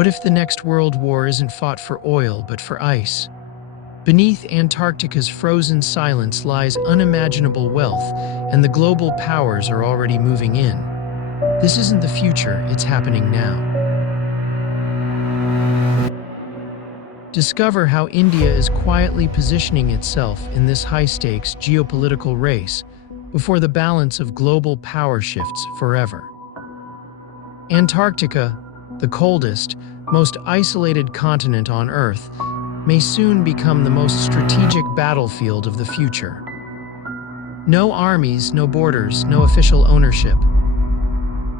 What if the next world war isn't fought for oil but for ice? Beneath Antarctica's frozen silence lies unimaginable wealth, and the global powers are already moving in. This isn't the future, it's happening now. Discover how India is quietly positioning itself in this high-stakes geopolitical race before the balance of global power shifts forever. Antarctica, the coldest, most isolated continent on Earth, may soon become the most strategic battlefield of the future. No armies, no borders, no official ownership.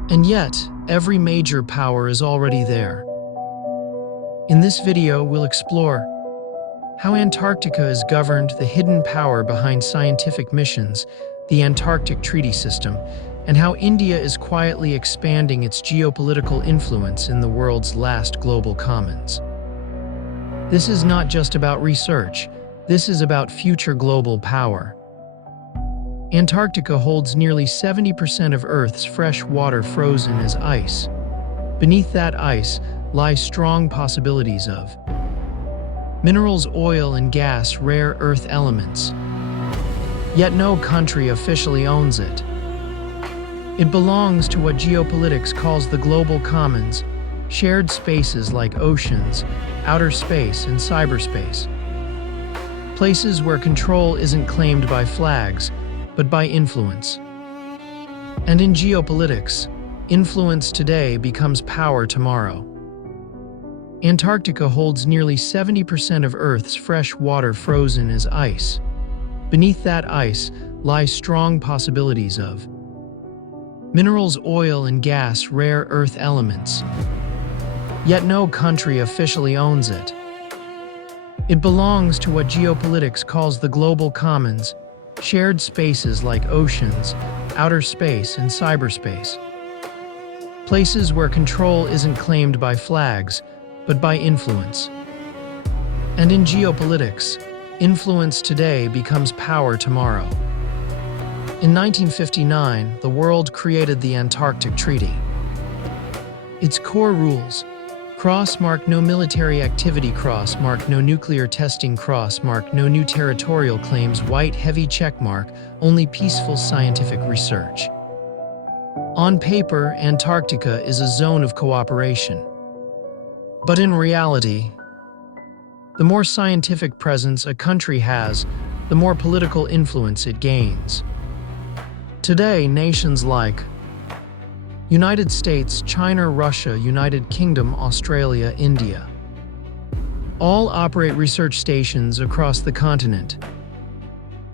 And yet, every major power is already there. In this video, we'll explore how Antarctica is governed, the hidden power behind scientific missions, the Antarctic Treaty System, and how India is quietly expanding its geopolitical influence in the world's last global commons. This is not just about research, this is about future global power. Antarctica holds nearly 70% of Earth's fresh water frozen as ice. Beneath that ice lie strong possibilities of minerals, oil and gas, rare earth elements. Yet no country officially owns it. It belongs to what Geopolitics calls the global commons, shared spaces like oceans, outer space, and cyberspace. Places where control isn't claimed by flags, but by influence. And in geopolitics, influence today becomes power tomorrow. Antarctica holds nearly 70% of Earth's fresh water frozen as ice. Beneath that ice lie strong possibilities of minerals, oil and gas, rare earth elements. Yet no country officially owns it. It belongs to what Geopolitics calls the global commons, shared spaces like oceans, outer space, and cyberspace. Places where control isn't claimed by flags, but by influence. And in geopolitics, influence today becomes power tomorrow. In 1959, the world created the Antarctic Treaty. Its core rules: cross mark no military activity, cross mark no nuclear testing, cross mark no new territorial claims, white heavy check mark only peaceful scientific research. On paper, Antarctica is a zone of cooperation. But in reality, the more scientific presence a country has, the more political influence it gains. Today, nations like United States, China, Russia, United Kingdom, Australia, India all operate research stations across the continent.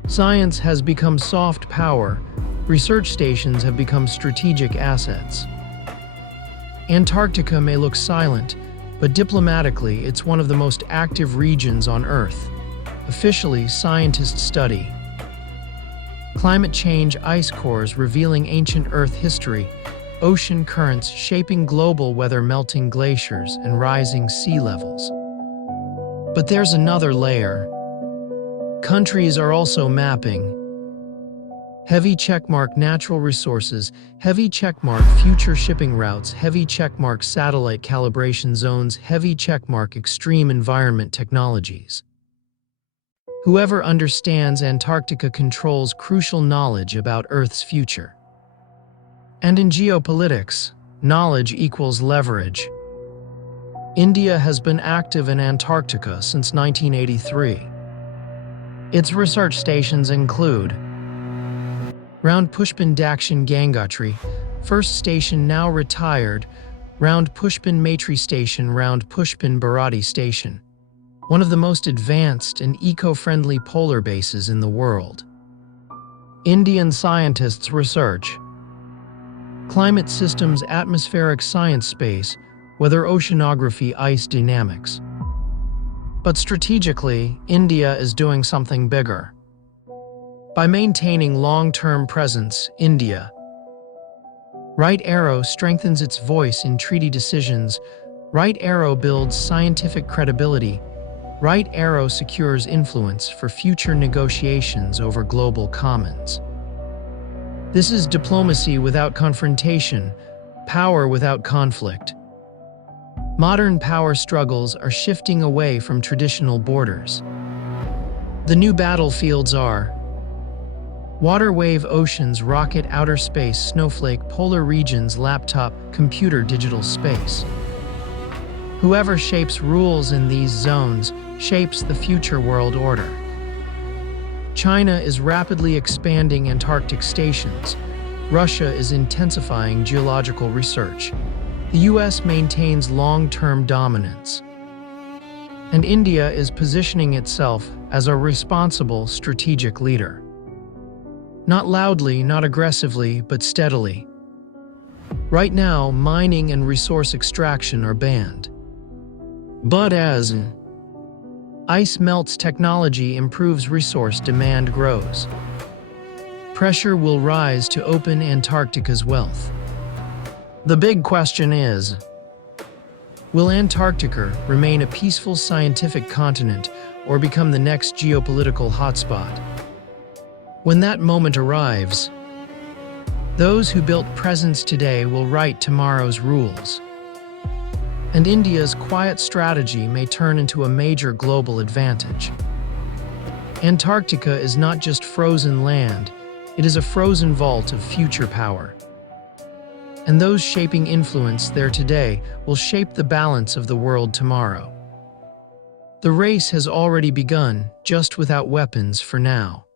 Science has become soft power. Research stations have become strategic assets. Antarctica may look silent, but diplomatically, it's one of the most active regions on Earth. Officially, scientists study climate change, ice cores revealing ancient Earth history, ocean currents shaping global weather, melting glaciers, and rising sea levels. But there's another layer. Countries are also mapping. Heavy checkmark natural resources, heavy checkmark future shipping routes, heavy checkmark satellite calibration zones, heavy checkmark extreme environment technologies. Whoever understands Antarctica controls crucial knowledge about Earth's future. And in geopolitics, knowledge equals leverage. India has been active in Antarctica since 1983. Its research stations include Round Pushpin Dakshin Gangotri, first station now retired, Round Pushpin Maitri Station, Round Pushpin Bharati Station, one of the most advanced and eco-friendly polar bases in the world. Indian scientists research climate systems, atmospheric science, space, weather, oceanography, ice dynamics. But strategically, India is doing something bigger. By maintaining long-term presence, India Right Arrow strengthens its voice in treaty decisions. Right Arrow builds scientific credibility. Right Arrow secures influence for future negotiations over global commons. This is diplomacy without confrontation, power without conflict. Modern power struggles are shifting away from traditional borders. The new battlefields are water wave oceans, rocket outer space, snowflake, polar regions, laptop, computer, digital space. Whoever shapes rules in these zones shapes the future world order. China is rapidly expanding Antarctic stations. Russia is intensifying geological research. The US maintains long-term dominance. And India is positioning itself as a responsible strategic leader. Not loudly, not aggressively, but steadily. Right now, mining and resource extraction are banned. But as ice melts, technology improves, resource demand grows. Pressure will rise to open Antarctica's wealth. The big question is, will Antarctica remain a peaceful scientific continent or become the next geopolitical hotspot? When that moment arrives, those who built presence today will write tomorrow's rules. And India's quiet strategy may turn into a major global advantage. Antarctica is not just frozen land, it is a frozen vault of future power. And those shaping influence there today will shape the balance of the world tomorrow. The race has already begun, just without weapons for now.